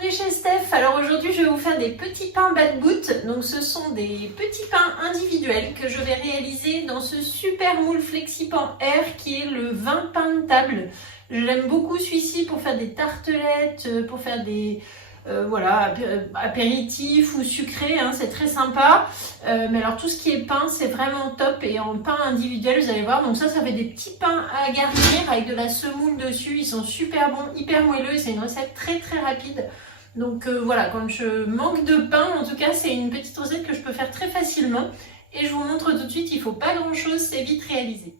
bienvenue chez Steph. Alors aujourd'hui je vais vous faire des petits pains bad boot. Donc ce sont des petits pains individuels que je vais réaliser dans ce super moule FlexiPan Air qui est le 20 pains de table. J'aime beaucoup celui-ci pour faire des tartelettes, pour faire des apéritifs ou sucrés, hein, c'est très sympa. Mais alors tout ce qui est pain c'est vraiment top et en pain individuel vous allez voir. Donc ça fait des petits pains à garnir avec de la semoule dessus. Ils sont super bons, hyper moelleux et c'est une recette très rapide. Donc voilà, quand je manque de pain, en tout cas c'est une petite recette que je peux faire très facilement. Et je vous montre tout de suite, il ne faut pas grand chose, c'est vite réalisé.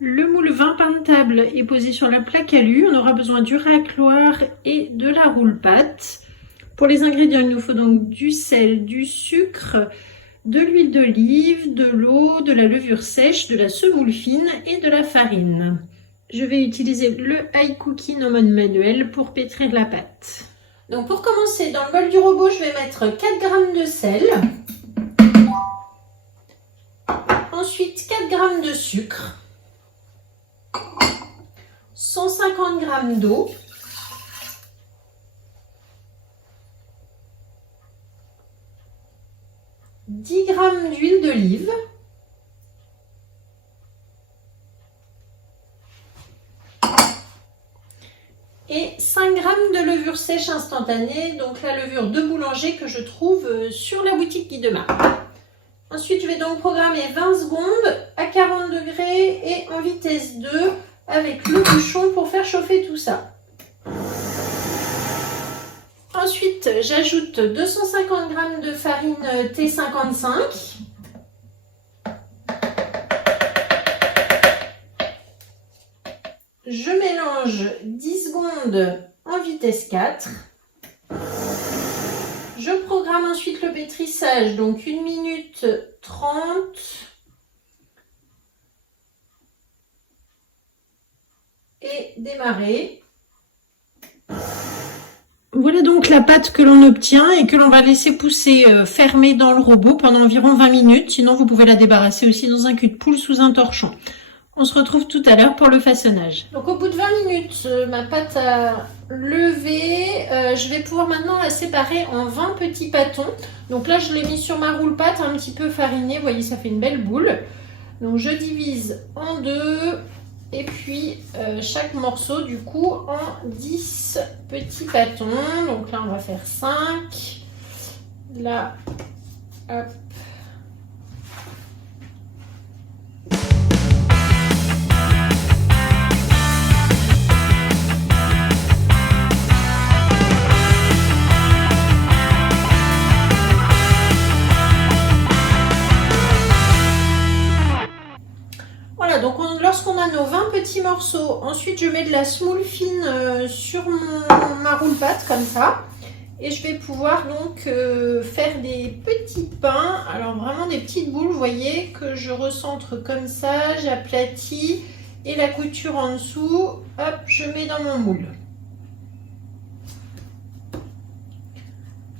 Le moule 20 pains de table est posé sur la plaque alu. On aura besoin du racloir et de la roule-pâte. Pour les ingrédients, il nous faut donc du sel, du sucre, de l'huile d'olive, de l'eau, de la levure sèche, de la semoule fine et de la farine. Je vais utiliser le high cookie en mode manuel pour pétrir la pâte. Donc pour commencer, dans le bol du robot, je vais mettre 4 g de sel. Ensuite, 4 g de sucre. 150 g d'eau, « 10 g d'huile d'olive, et 5 g de levure sèche instantanée, donc la levure de boulanger que je trouve sur la boutique Guy Demar. Ensuite, je vais donc programmer 20 secondes à 40 degrés et en vitesse 2 avec le bouchon pour faire chauffer tout ça. Ensuite, j'ajoute 250 g de farine T55. Je mélange 10 secondes en vitesse 4. Je programme ensuite le pétrissage, donc 1 minute 30. Et démarrer. Voilà donc la pâte que l'on obtient et que l'on va laisser pousser fermée dans le robot pendant environ 20 minutes. Sinon, vous pouvez la débarrasser aussi dans un cul de poule sous un torchon. On se retrouve tout à l'heure pour le façonnage. Donc au bout de 20 minutes, ma pâte a levé. Je vais pouvoir maintenant la séparer en 20 petits pâtons. Donc là, je l'ai mis sur ma roule-pâte un petit peu farinée. Vous voyez, ça fait une belle boule. Donc je divise en deux. Et puis chaque morceau du coup en 10 petits bâtons. Donc là on va faire 5. Là, hop. Donc lorsqu'on a nos 20 petits morceaux, ensuite je mets de la semoule fine sur ma roule-pâte comme ça. Et je vais pouvoir donc faire des petits pains. Alors vraiment des petites boules, vous voyez, que je recentre comme ça, j'aplatis. Et la couture en dessous, hop, je mets dans mon moule.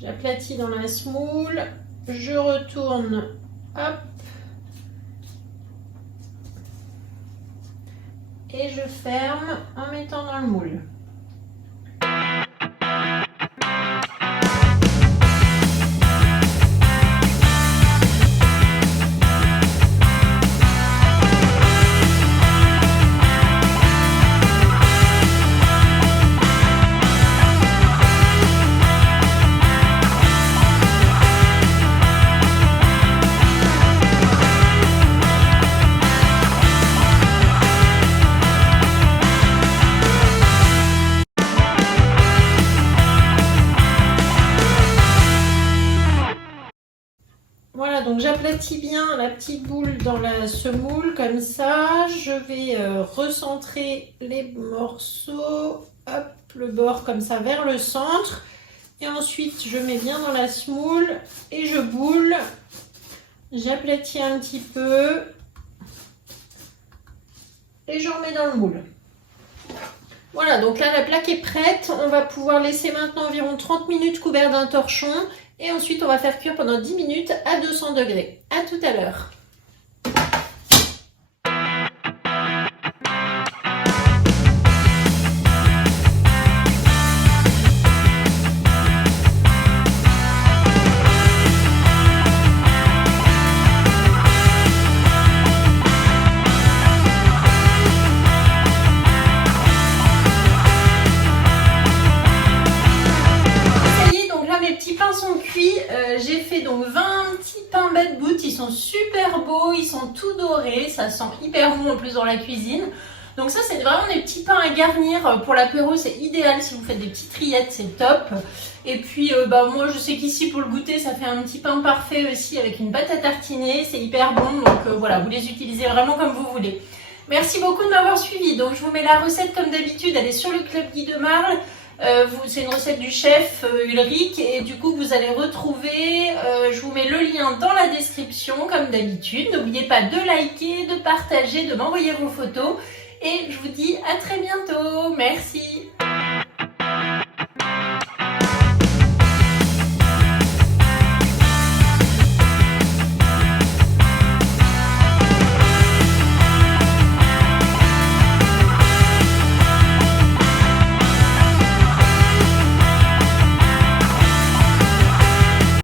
J'aplatis dans la semoule, je retourne, hop. Et je ferme en mettant dans le moule. Voilà, donc j'aplatis bien la petite boule dans la semoule comme ça. Je vais recentrer les morceaux, hop, le bord comme ça vers le centre. Et ensuite, je mets bien dans la semoule et je boule. J'aplatis un petit peu et je remets dans le moule. Voilà, donc là la plaque est prête. On va pouvoir laisser maintenant environ 30 minutes couvert d'un torchon. Et ensuite, on va faire cuire pendant 10 minutes à 200 degrés. À tout à l'heure. fait donc 20 petits pains bed boot, ils sont super beaux, ils sont tout dorés, ça sent hyper bon en plus dans la cuisine. Donc ça c'est vraiment des petits pains à garnir pour l'apéro, c'est idéal si vous faites des petites rillettes, c'est top. Et puis moi je sais qu'ici pour le goûter ça fait un petit pain parfait aussi avec une pâte à tartiner, c'est hyper bon, donc voilà, vous les utilisez vraiment comme vous voulez. Merci beaucoup de m'avoir suivi, donc je vous mets la recette comme d'habitude, elle est sur le Club Guy de Marle. C'est une recette du chef Ulrich et du coup vous allez retrouver, je vous mets le lien dans la description comme d'habitude. N'oubliez pas de liker, de partager, de m'envoyer vos photos et je vous dis à très bientôt. Merci.